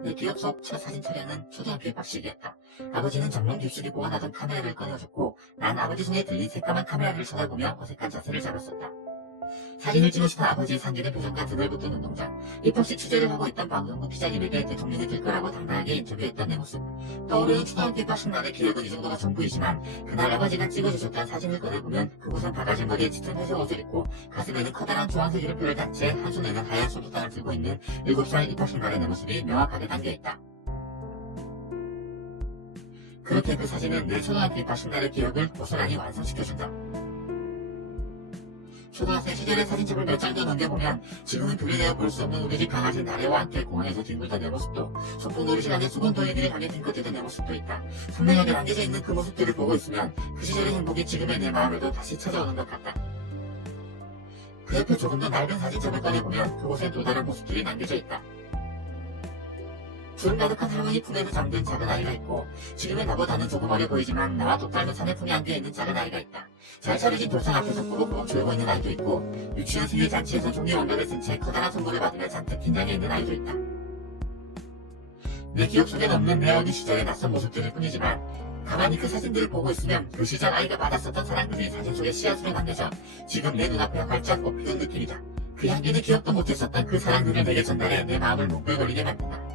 내 기억 속 첫 사진 촬영은 초등학교의 박식이었다. 아버지는 전문 깁스기 보관하던 카메라를 꺼내줬고 난 아버지 손에 들린 새까만 카메라를 쳐다보며 어색한 자세를 잡았었다. 사진을 찍고 싶은 아버지의 상기된 표정과 등을 붙든 눈동자, 입없이 취재를 하고 있던 방송국 기자님에게 대통령이 될 거라고 당당하게 인터뷰했던 내 모습. 떠오르는 초등학교 박식만의 기억은 이 정도가 전부이지만 그날 아버지가 찍어주셨던 사진을 꺼내보면 그곳은 바가지 머리에 짙은 회색 옷을 입고 가슴에는 커다란 주황색 이름표를 단 채 한 손에는 하얀 소주잔을 들고 있는 7살 입학식날의 내 모습이 명확하게 담겨있다. 그렇게 그 사진은 내 초등학교 입학식날의 기억을 고스란히 완성시켜준다. 초등학생 시절의 사진첩을 몇 장도 넘겨보면 지금은 분리되어 볼 수 없는 우리 집 강아지 나래와 함께 공원에서 뒹굴던 내 모습도, 소풍놀이 시간에 수건 돌리기를 하며 딩커뛰던 내 모습도 있다. 선명하게 남겨져 있는 그 모습들을 보고 있으면 그 시절의 행복이 지금의 내 마음에도 다시 찾아오는 것 같다. 그 옆에 조금 더 낡은 사진첩을 꺼내보면 그곳에 또 다른 모습들이 남겨져 있다. 주름 가득한 할머니 품에서 잠든 작은 아이가 있고, 지금의 나보다는 조금 어려 보이지만 나와 똑 닮은 사내 품에 안겨있는 작은 아이가 있다. 잘 차려진 돌상 앞에서 꾸벅꾸벅 졸고 있는 아이도 있고, 유치원 생일 잔치에서 종이 원단을 쓴 채 커다란 선물을 받으며 잔뜩 긴장해 있는 아이도 있다. 내 기억 속엔 없는 내 어린 시절의 낯선 모습들일 뿐이지만 가만히 그 사진들을 보고 있으면 그 시절 아이가 받았었던 사랑들이 사진 속에 씨앗으로 남겨져 지금 내 눈앞에 활짝 꽃피는 느낌이다. 그 향기는 기억도 못했었던 그 사랑들을 내게 전달해 내 마음을 몽글거리게 만든다.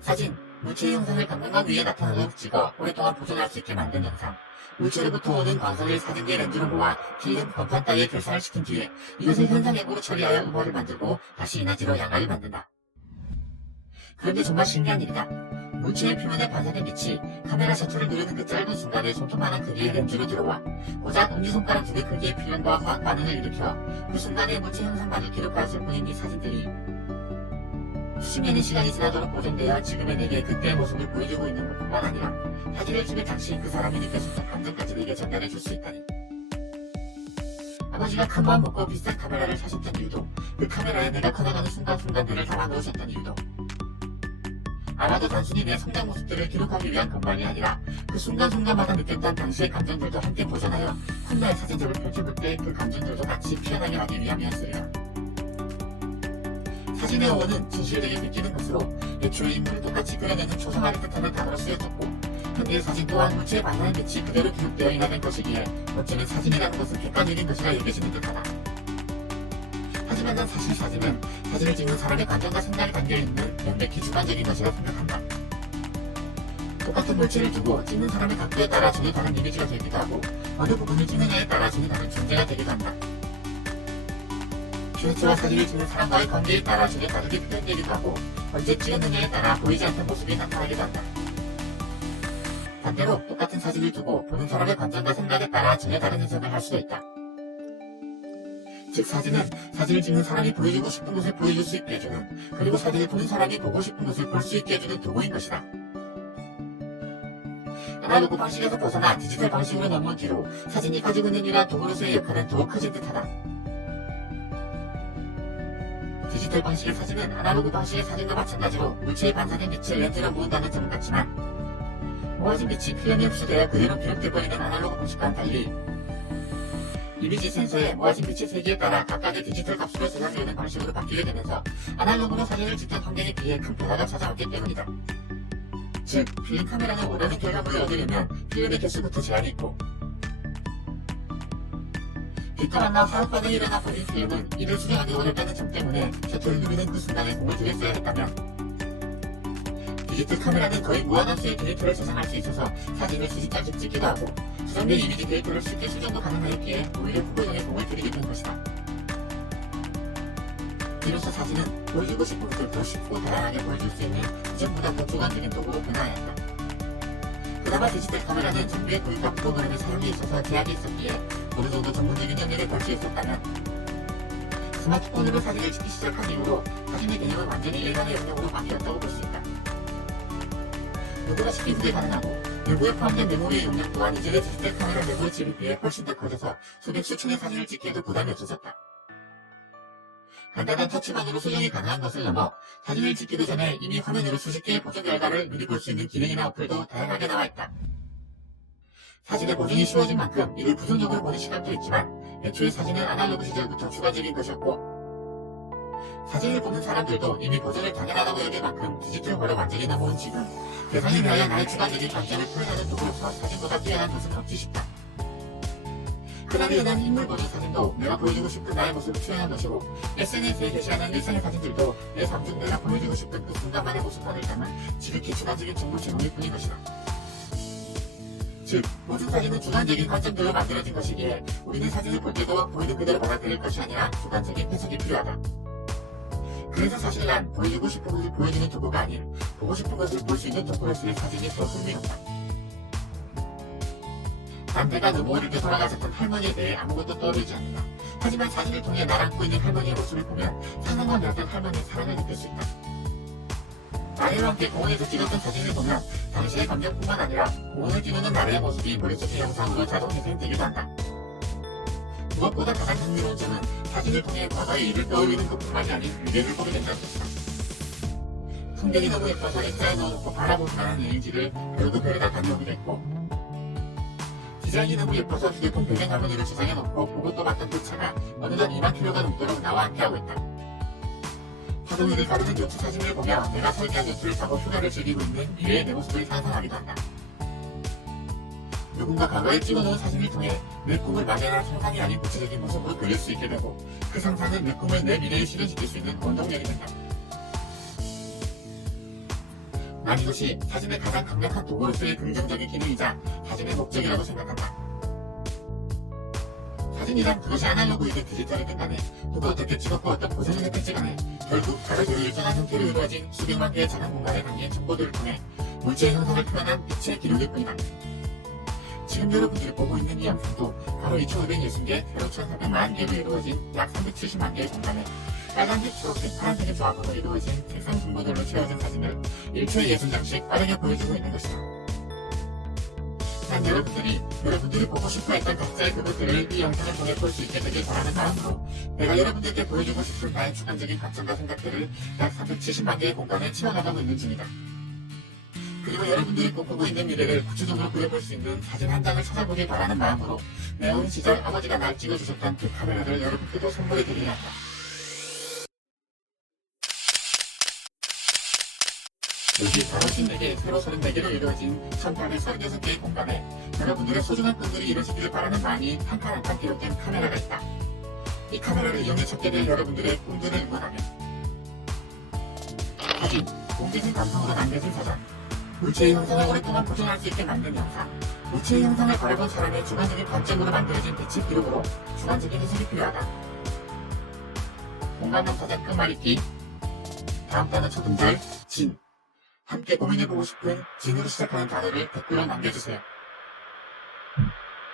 사진, 물체의 형상을 감각만 위에 나타나도록 찍어 오랫동안 보존할 수 있게 만든 영상. 물체로부터 오는 광선을 사진기의 렌즈로 모아 필름, 번판 따위에 결산을 시킨 뒤에 이것을 현상액으로 처리하여 음원을 만들고 다시 이나지로 양화를 만든다. 그런데 정말 신기한 일이다. 물체의 표면에 반사된 빛이 카메라 셔터를 누르는 그 짧은 순간에 손톱만한 크기의 렌즈로 들어와 고작 엄지손가락 2개 크기의 필름과 화학 반응을 일으켜 그 순간의 물체 형상만을 기록하였을 뿐인 이 사진들이 수십 년의 시간이 지나도록 보존되어 지금의 내게 그때의 모습을 보여주고 있는 것뿐만 아니라 사진을 찍을 당시 그 사람이 느꼈었던 감정까지 내게 전달해 줄 수 있다니. 아버지가 큰 마음 먹고 비싼 카메라를 사셨던 이유도, 그 카메라에 내가 커나가는 순간순간들을 담아 놓으셨던 이유도, 아마도 단순히 내 성장 모습들을 기록하기 위한 것만이 아니라 그 순간순간마다 느꼈던 당시의 감정들도 함께 보존하여 훗날 사진첩을 펼쳐볼 때 그 감정들도 같이 피어나게 하기 위함이었으리라. 사진의 어원은 진실되게 느끼는 것으로 애초에 인물을 똑같이 그려내는 초상화를 뜻하는 단어로 쓰여졌고, 현대의 사진 또한 물체의 반사의 빛이 그대로 기록되어 인화된 것이기에 어쩌면 사진이라는 것은 객관적인 것이라 여겨지는 듯하다. 하지만 난 사실 사진은 사진을 찍는 사람의 감정과 생각이 담겨있는 명백히 주관적인 것이라 생각한다. 똑같은 물체를 두고 찍는 사람의 각도에 따라 전혀 다른 이미지가 되기도 하고 어느 부분을 찍느냐에 따라 전혀 다른 존재가 되기도 한다. 큐레이터와 사진을 찍는 사람과의 관계에 따라 전혀 다르게 표현되기도 하고 언제 찍었느냐에 따라 보이지 않는 모습이 나타나기도 한다. 반대로 똑같은 사진을 두고 보는 사람의 감정과 생각에 따라 전혀 다른 해석을 할 수도 있다. 즉 사진은 사진을 찍는 사람이 보여주고 싶은 것을 보여줄 수 있게 해주는, 그리고 사진을 보는 사람이 보고 싶은 것을 볼 수 있게 해주는 도구인 것이다. 아날로그 방식에서 벗어나 디지털 방식으로 넘어온 뒤로 사진이 가지고 있는 이러한 도구로서의 역할은 더욱 커진 듯하다. 디지털 방식의 사진은 아날로그 방식의 사진과 마찬가지로 물체에 반사된 빛을 렌즈로 모은다는 점은 같지만 모아진 빛이 필름에 흡수되어 그대로 기록돼버리는 아날로그 방식과는 달리 이미지 센서에 모아진 빛의 세기에 따라 각각의 디지털 값으로 저장되는 방식으로 바뀌게 되면서 아날로그로 사진을 찍던 환경에 비해 큰 변화가 찾아왔기 때문이다. 즉, 필름 카메라는 원하는 결과물을 얻으려면 필름의 개수부터 제한이 있고, 빛과 만나 화학 반응이 일어나 버린 필름은 이를 수정하기 어렵다는 점 때문에 셔터를 누르는 그 순간에 공을 들였어야 했다면, 디지털 카메라는 거의 무한한 수의 데이터를 저장할 수 있어서 사진을 수십 장씩 찍기도 하고 수정된 이미지 데이터를 쉽게 수정도 가능하였기에 오히려 후보용에 공을 들이게 된 것이다. 이로써 사진은 보여주고 싶은 것을 더 쉽고 다양하게 보여줄 수 있는 이전보다 더 주관적인 도구로 변화하였다. 그나마 디지털 카메라는 정부의 도입과 프로그램의 사용에 있어서 제약이 있었기에 어느 정도 전문적인 영역을 볼 수 있었다면, 스마트폰으로 사진을 찍기 시작한 이후로 사진의 개념은 완전히 일반의 영역으로 바뀌었다고 볼 수 있다. 누구나 쉽게 그게 가능하고 내부에 포함된 메모리의 용량 또한 이전의 디지털 카메라 내부의 질에 비해 훨씬 더 커져서 수백 수천의 사진을 찍기에도 부담이 없어졌다. 간단한 터치만으로 수정이 가능한 것을 넘어 사진을 찍기도 전에 이미 화면으로 수십 개의 보정 결과를 미리 볼 수 있는 기능이나 어플도 다양하게 나와있다. 사진의 보정이 쉬워진 만큼 이를 부정적으로 보는 시각도 있지만 애초에 사진은 아날로그 시절부터 추가적인 것이었고 사진을 보는 사람들도 이미 보존을 당연하다고 여길 만큼 디지털화로 완전히 넘어온 지금 대상에 대하여 나의 주관적인 관점을 표현하는 도구로서 사진보다 뛰어난 것은 없지 싶다. 흔하게 흔한 인물 보는 사진도 내가 보여주고 싶은 나의 모습을 표현한 것이고 SNS에 게시하는 일상의 사진들도 내 삶 중 내가 보여주고 싶은 그 순간만의 모습만을 담은 지극히 주관적인 정보 제공일 뿐인 것이다. 즉, 모든 사진은 주관적인 관점들로 만들어진 것이기에 우리는 사진을 볼 때도 보이는 그대로 받아들일 것이 아니라 주관적인 해석이 필요하다. 그래서 사실 난 보여주고 싶은 것을 보여주는 도구가 아닌 보고 싶은 것을 볼 수 있는 도구로서의 사진이 더 흥미롭다. 난 내가 너무 어릴 때 돌아가셨던 할머니에 대해 아무것도 떠오르지 않는다. 하지만 사진을 통해 날 안고 있는 할머니의 모습을 보면 상상과 내었던 할머니의 사랑을 느낄 수 있다. 나래와 함께 공원에서 찍었던 사진을 보면 당시의 감정뿐만 아니라 공원을 뛰노는 나래의 모습이 머릿속에 영상으로 자동 재생되기도 한다. 무엇보다 가장 흥미로운 점은 사진을 통해 과거의 일을 떠올리는 것뿐만이 아닌 미래를 보게 된다는 것이다. 풍경이 너무 예뻐서 액자에 넣어놓고 바라보기만 여행지를 결국 별에다 다녀오기도 했고, 디자인이 너무 예뻐서 휴대폰 배경화면으로 저장해놓고 보고 또 봤던 그 차가 어느덧 2만 킬로가 넘도록 나와 함께하고 있다. 하루 위를 가르는 요트 사진을 보며 내가 설계한 요트를 타고 휴가를 즐기고 있는 미래의 내 모습을 상상하기도 한다. 누군가 과거에 찍어놓은 사진을 통해 내 꿈을 막연한 상상이 아닌 구체적인 모습으로 그릴 수 있게 되고 그 상상은 내 꿈을 내 미래에 실현시킬 수 있는 원동력이 된다. 난 이것이 사진의 가장 강력한 도구로서의 긍정적인 기능이자 사진의 목적이라고 생각한다. 사진이란 그것이 아날로그이든 디지털이든 간에 누가 어떻게 찍었고 어떤 포즈를 했든지 간에 결국 가로세로 일정한 형태로 이루어진 수백만 개의 작은 공간에 담긴 정보들을 통해 물체의 형상을 표현한 빛의 기록일 뿐이다. 지금 여러분들이 보고 있는 이 영상도 바로 2560개, 세로 1400만 개로 이루어진 약 370만 개의 공간에 빨간색, 초록색, 파란색의 조합으로 이루어진 색상 정보들로 채워진 사진을 1초의 60장씩 빠르게 보여주고 있는 것이다. 난 여러분들이 보고 싶어 했던 각자의 그것들을 이 영상을 통해 볼 수 있게 되길 바라는 마음으로 내가 여러분들께 보여주고 싶은 나의 주관적인 관점과 생각들을 약 370만 개의 공간에 채워나가고 있는 중이다. 그리고 여러분들이 꿈꾸고 있는 미래를 구체적으로 그려볼 수 있는 사진 한 장을 찾아보길 바라는 마음으로 내 어린 시절 아버지가 날 찍어주셨던 그 카메라를 여러분께도 선물해 드리려 한다. 여기 바로 14개, 세로 34개로 이루어진 1836개의 공간에 여러분들의 소중한 꿈들이 이루어지기를 바라는 마음이 한 칸 한 칸 기록된 카메라가 있다. 이 카메라를 이용해 찾게 될 여러분들의 꿈들을 응원하며 사진, 공개진 감성으로 남겨진 사전, 물체의 형상을 오랫동안 보존할 수 있게 만든 영상, 물체의 형상을 바라본 사람의 주관적인 관점으로 만들어진 빛의 기록으로 주관적인 해석이 필요하다. 공간형 사전 끝말잇기. 다음 단어 첫 음절 진. 함께 고민해보고 싶은 진으로 시작하는 단어를 댓글로 남겨주세요.